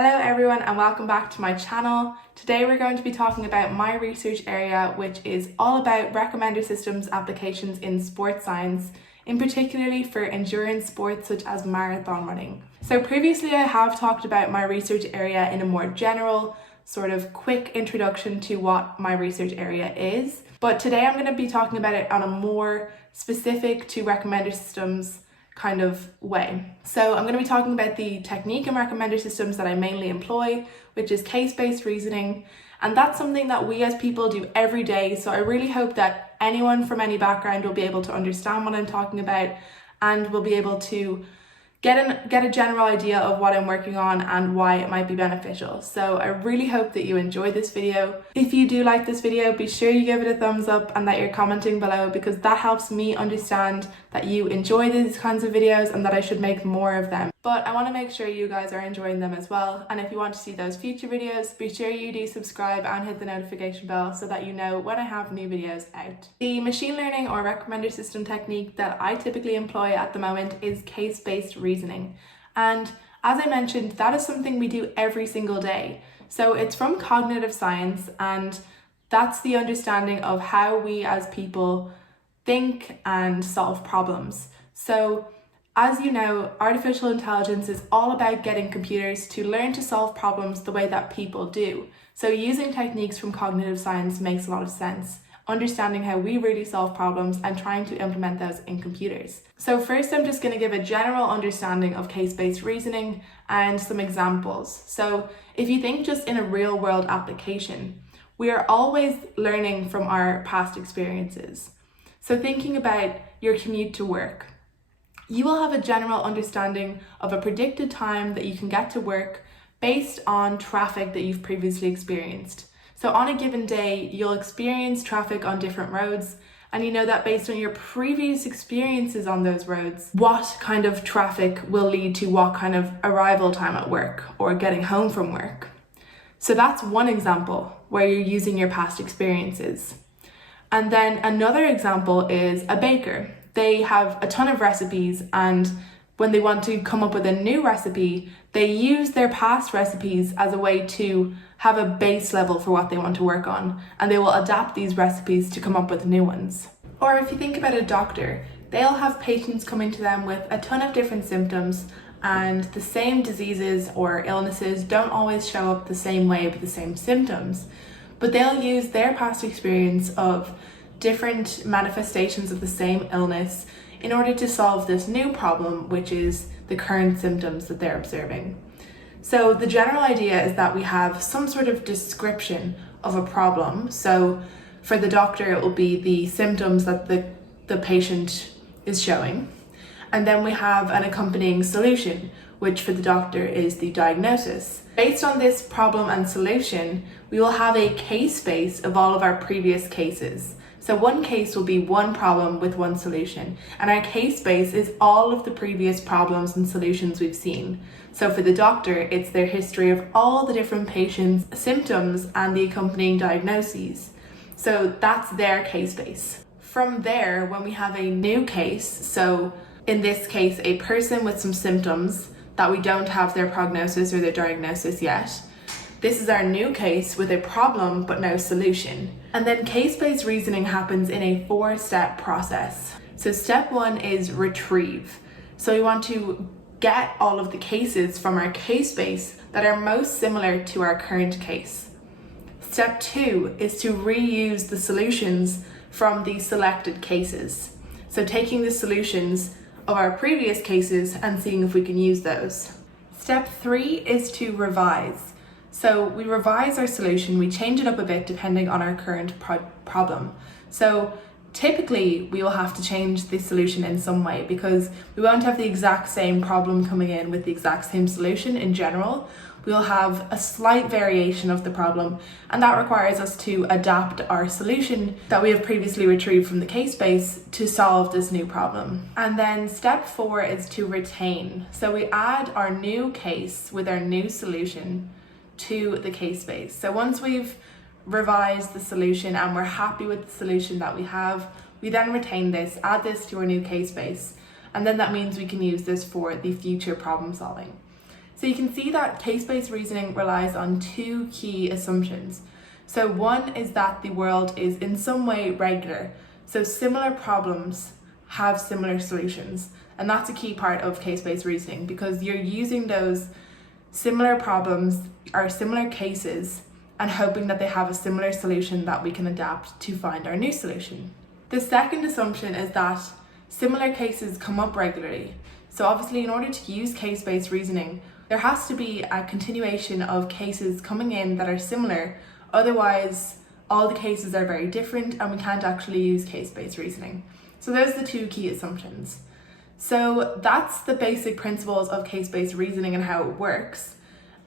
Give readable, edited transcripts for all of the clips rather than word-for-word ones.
Hello everyone and welcome back to my channel. Today we're going to be talking about my research area, which is all about recommender systems applications in sports science, in particularly for endurance sports such as marathon running. So previously I have talked about my research area in a more general, sort of quick introduction to what my research area is. But today I'm going to be talking about it on a more specific to recommender systems kind of way. So I'm going to be talking about the technique in recommender systems that I mainly employ, which is case-based reasoning. And that's something that we as people do every day. So I really hope that anyone from any background will be able to understand what I'm talking about and will be able to get a general idea of what I'm working on and why it might be beneficial. So I really hope that you enjoy this video. If you do like this video, be sure you give it a thumbs up and that you're commenting below, because that helps me understand that you enjoy these kinds of videos and that I should make more of them. But I want to make sure you guys are enjoying them as well. And if you want to see those future videos, be sure you do subscribe and hit the notification bell so that you know when I have new videos out. The machine learning or recommender system technique that I typically employ at the moment is case-based reasoning. And as I mentioned, that is something we do every single day. So it's from cognitive science, and that's the understanding of how we as people think and solve problems. So as you know, artificial intelligence is all about getting computers to learn to solve problems the way that people do. So using techniques from cognitive science makes a lot of sense, understanding how we really solve problems and trying to implement those in computers. So first, I'm just going to give a general understanding of case-based reasoning and some examples. So if you think just in a real-world application, we are always learning from our past experiences. So thinking about your commute to work, you will have a general understanding of a predicted time that you can get to work based on traffic that you've previously experienced. So on a given day, you'll experience traffic on different roads, and you know that based on your previous experiences on those roads, what kind of traffic will lead to what kind of arrival time at work or getting home from work. So that's one example where you're using your past experiences. And then another example is a baker. They have a ton of recipes, and when they want to come up with a new recipe, they use their past recipes as a way to have a base level for what they want to work on, and they will adapt these recipes to come up with new ones. Or if you think about a doctor, they'll have patients coming to them with a ton of different symptoms, and the same diseases or illnesses don't always show up the same way with the same symptoms, but they'll use their past experience of different manifestations of the same illness in order to solve this new problem, which is the current symptoms that they're observing. So the general idea is that we have some sort of description of a problem. So for the doctor, it will be the symptoms that the patient is showing. And then we have an accompanying solution, which for the doctor is the diagnosis. Based on this problem and solution, we will have a case base of all of our previous cases. So one case will be one problem with one solution, and our case base is all of the previous problems and solutions we've seen. So for the doctor, it's their history of all the different patients' symptoms and the accompanying diagnoses. So that's their case base. From there, when we have a new case, so in this case, a person with some symptoms that we don't have their prognosis or their diagnosis yet, this is our new case with a problem but no solution. And then case-based reasoning happens in a 4-step process. So step 1 is retrieve. So we want to get all of the cases from our case base that are most similar to our current case. Step 2 is to reuse the solutions from the selected cases. So taking the solutions of our previous cases and seeing if we can use those. Step 3 is to revise. So we revise our solution, we change it up a bit depending on our current problem. So typically we will have to change the solution in some way because we won't have the exact same problem coming in with the exact same solution in general. We'll have a slight variation of the problem, and that requires us to adapt our solution that we have previously retrieved from the case base to solve this new problem. And then step 4 is to retain. So we add our new case with our new solution to the case base. So once we've revised the solution and we're happy with the solution that we have, we then retain this, add this to our new case base, and then that means we can use this for the future problem solving. So you can see that case-based reasoning relies on two key assumptions. So one is that the world is in some way regular. So similar problems have similar solutions. And that's a key part of case-based reasoning, because you're using those similar problems or similar cases and hoping that they have a similar solution that we can adapt to find our new solution. The second assumption is that similar cases come up regularly. So obviously, in order to use case-based reasoning, there has to be a continuation of cases coming in that are similar. Otherwise, all the cases are very different and we can't actually use case-based reasoning. So those are the two key assumptions. So that's the basic principles of case-based reasoning and how it works.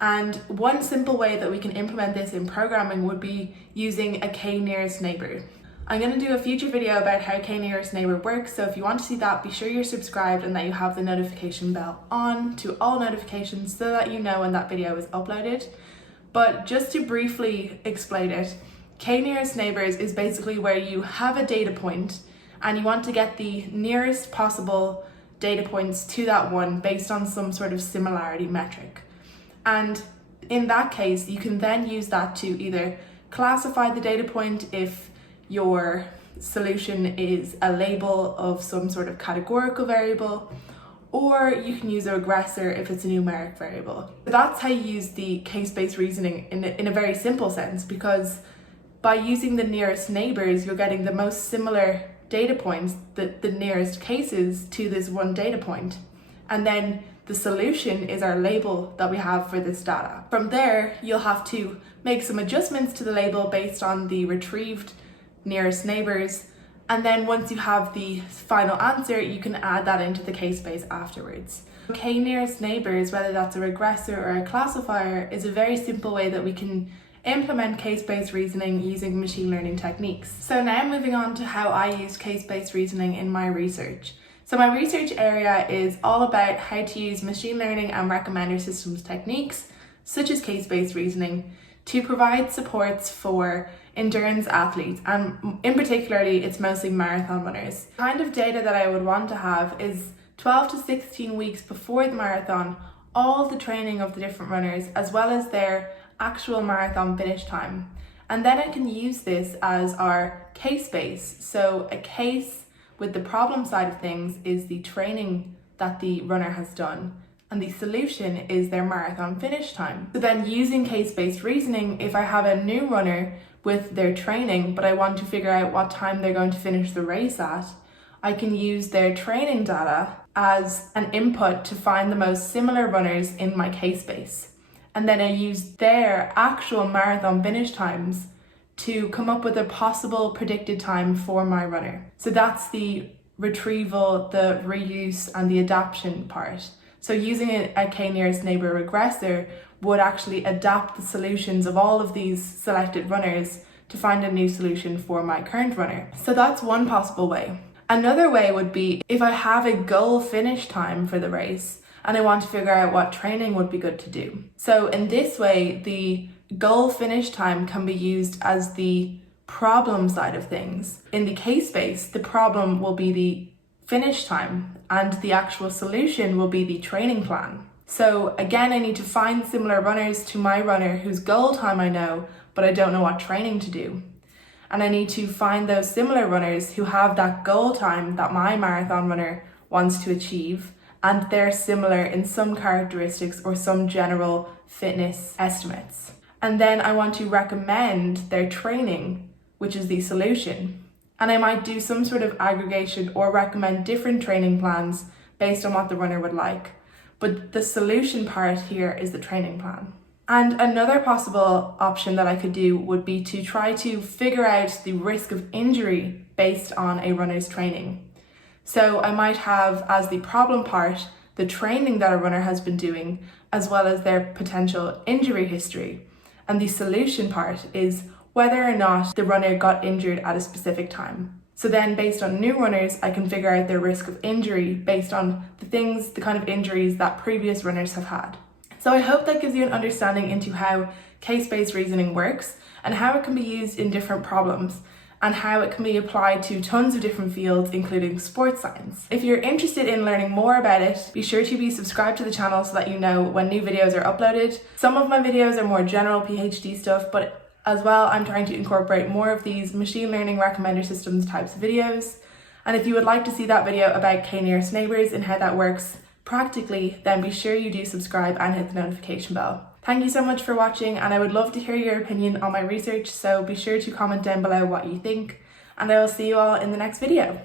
And one simple way that we can implement this in programming would be using a k-nearest neighbor. I'm going to do a future video about how k-nearest neighbor works, so if you want to see that, be sure you're subscribed and that you have the notification bell on to all notifications so that you know when that video is uploaded. But just to briefly explain it, k-nearest neighbors is basically where you have a data point and you want to get the nearest possible data points to that one based on some sort of similarity metric. And in that case, you can then use that to either classify the data point if your solution is a label of some sort of categorical variable, or you can use a regressor if it's a numeric variable. That's how you use the case-based reasoning in a very simple sense, because by using the nearest neighbors, you're getting the most similar data points, the nearest cases to this one data point. And then the solution is our label that we have for this data. From there, you'll have to make some adjustments to the label based on the retrieved nearest neighbors, and then once you have the final answer, you can add that into the case base afterwards. K-nearest neighbors, whether that's a regressor or a classifier, is a very simple way that we can implement case-based reasoning using machine learning techniques. So now moving on to how I use case-based reasoning in my research. So my research area is all about how to use machine learning and recommender systems techniques, such as case-based reasoning, to provide supports for endurance athletes, and in particularly it's mostly marathon runners. The kind of data that I would want to have is 12 to 16 weeks before the marathon, all the training of the different runners as well as their actual marathon finish time. And then I can use this as our case base. So a case with the problem side of things is the training that the runner has done, and the solution is their marathon finish time. So then using case-based reasoning, if I have a new runner with their training, but I want to figure out what time they're going to finish the race at, I can use their training data as an input to find the most similar runners in my case base. And then I use their actual marathon finish times to come up with a possible predicted time for my runner. So that's the retrieval, the reuse, and the adaptation part. So using a k-nearest neighbor regressor would actually adapt the solutions of all of these selected runners to find a new solution for my current runner. So that's one possible way. Another way would be if I have a goal finish time for the race and I want to figure out what training would be good to do. So in this way, the goal finish time can be used as the problem side of things. In the case base, the problem will be the finish time and the actual solution will be the training plan. So again, I need to find similar runners to my runner whose goal time I know, but I don't know what training to do. And I need to find those similar runners who have that goal time that my marathon runner wants to achieve, and they're similar in some characteristics or some general fitness estimates. And then I want to recommend their training, which is the solution. And I might do some sort of aggregation or recommend different training plans based on what the runner would like. But the solution part here is the training plan. And another possible option that I could do would be to try to figure out the risk of injury based on a runner's training. So I might have as the problem part the training that a runner has been doing, as well as their potential injury history. And the solution part is whether or not the runner got injured at a specific time. So then based on new runners, I can figure out their risk of injury based on the kind of injuries that previous runners have had. So I hope that gives you an understanding into how case-based reasoning works and how it can be used in different problems. and how it can be applied to tons of different fields, including sports science. If you're interested in learning more about it, be sure to be subscribed to the channel so that you know when new videos are uploaded. Some of my videos are more general PhD stuff, but as well, I'm trying to incorporate more of these machine learning recommender systems types of videos. And if you would like to see that video about k-nearest neighbours and how that works practically, then be sure you do subscribe and hit the notification bell. Thank you so much for watching, and I would love to hear your opinion on my research, so be sure to comment down below what you think, and I will see you all in the next video.